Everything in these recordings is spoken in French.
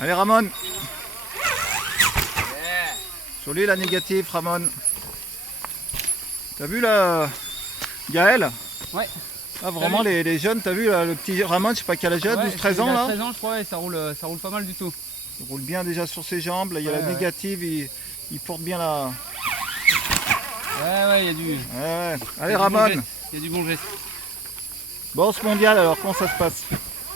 Allez Ramon. Joli la négative Ramon. T'as vu là Gaël? Ouais. Ah vraiment les jeunes, t'as vu là, le petit Ramon, je sais pas quel âge il a, 12-13 ans là. 13 ans je crois et ça roule pas mal du tout. Il roule bien déjà sur ses jambes, là il y a la négative, il porte bien la... Ouais, il y a du... Ouais. Allez Ramon. Il y a du bon geste. Bon ce mondial alors comment ça se passe?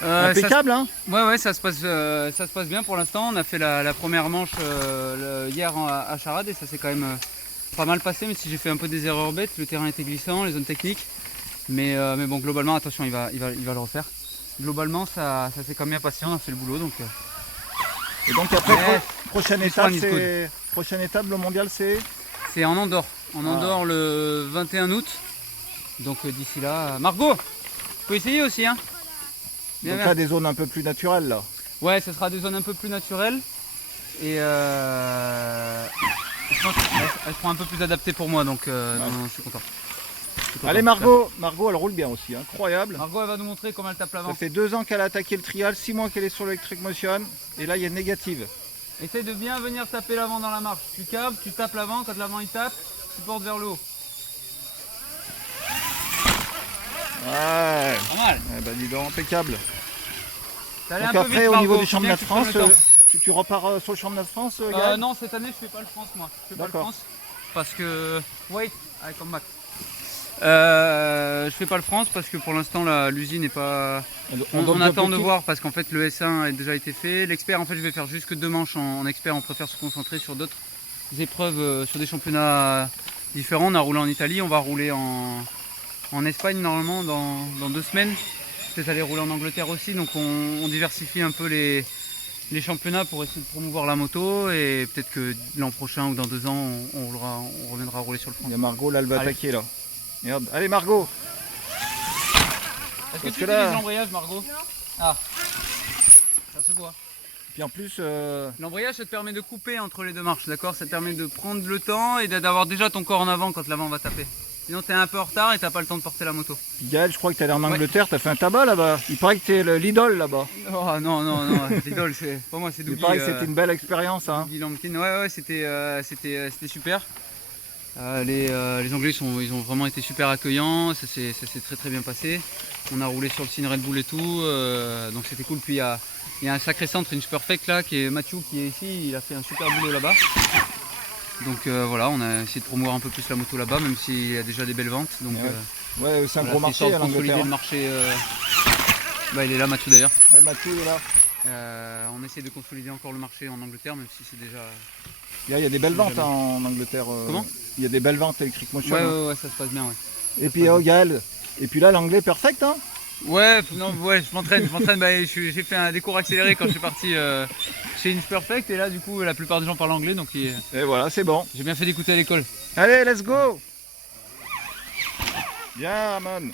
Impeccable hein? Ouais, ça se passe bien pour l'instant. On a fait la première manche hier à Charade et ça s'est quand même pas mal passé, mais si j'ai fait un peu des erreurs bêtes, le terrain était glissant, les zones techniques. Mais bon, globalement, attention, il va le refaire. Globalement, ça s'est quand même bien passé, on a fait le boulot. Donc, et donc après, prochaine étape, le mondial c'est en Andorre. En Andorre le 21 août. Donc d'ici là, Margot, tu peux essayer aussi hein. Bien, donc là des zones un peu plus naturelles là. Ouais, ce sera des zones un peu plus naturelles. Et je pense qu'elles seront un peu plus adaptées pour moi, donc non, je suis content. Allez Margot, elle roule bien aussi, incroyable. Margot elle va nous montrer comment elle tape l'avant. Ça fait 2 ans qu'elle a attaqué le trial, 6 mois qu'elle est sur l'Electric Motion. Et là il y a une négative. Essaye de bien venir taper l'avant dans la marche. Tu câbles, tu tapes l'avant, quand l'avant il tape, tu portes vers le haut. Ouais. Pas mal. Eh ben dis donc, impeccable. Donc après vite, au Margot, niveau du championnat de France, tu repars sur le championnat de France non, cette année je fais pas le France moi. Je fais pas le France parce que... Wait, I come back. Je fais pas le France parce que pour l'instant l'usine n'est pas... On attend de voir parce qu'en fait le S1 a déjà été fait. L'expert en fait je vais faire juste que 2 manches en expert, on préfère se concentrer sur d'autres épreuves, sur des championnats différents. On a roulé en Italie, on va rouler en Espagne normalement dans 2 semaines. Peut-être aller rouler en Angleterre aussi, donc on diversifie un peu les championnats pour essayer de promouvoir la moto et peut-être que l'an prochain ou dans 2 ans on reviendra rouler sur le front. Il y a Margot là, elle va attaquer là. Merde. Allez Margot. Est-ce que tu utilises l'embrayage Margot? Non. Ah, ça se voit. Puis en plus... L'embrayage ça te permet de couper entre les 2 marches, d'accord? Ça te permet de prendre le temps et d'avoir déjà ton corps en avant quand l'avant va taper. Sinon t'es un peu en retard et t'as pas le temps de porter la moto. Gaël, je crois que t'es allé en Angleterre, t'as fait un tabac là-bas. Il paraît que t'es l'idole là-bas. Oh non, l'idole c'est... Pour moi c'est Dougie. Il paraît que c'était une belle expérience hein. Dougie Lampkin, ouais c'était super. Les Anglais ils ont vraiment été super accueillants, ça s'est très bien passé. On a roulé sur le signe Red Bull et tout, donc c'était cool. Puis il y a un sacré centre, une Superfect là, qui est Mathieu qui est ici, il a fait un super boulot là-bas. Donc voilà, on a essayé de promouvoir un peu plus la moto là-bas, même s'il y a déjà des belles ventes. Donc, ouais, c'est un gros marché à l'Angleterre. Consolider le marché. Il est là, Mathieu d'ailleurs. Ouais, Mathieu est là. On essaie de consolider encore le marché en Angleterre, même si c'est déjà... Il y a des belles ventes en Angleterre. Comment? Il y a des belles ventes Electric Motion. Ouais, ça se passe bien, ouais. Et puis Gaël, et puis là l'anglais perfect hein. Ouais, je m'entraîne. J'ai fait des cours accélérés quand je suis parti chez Insperfect et là du coup la plupart des gens parlent anglais donc et voilà, c'est bon. J'ai bien fait d'écouter à l'école. Allez, let's go. Bien Ramon.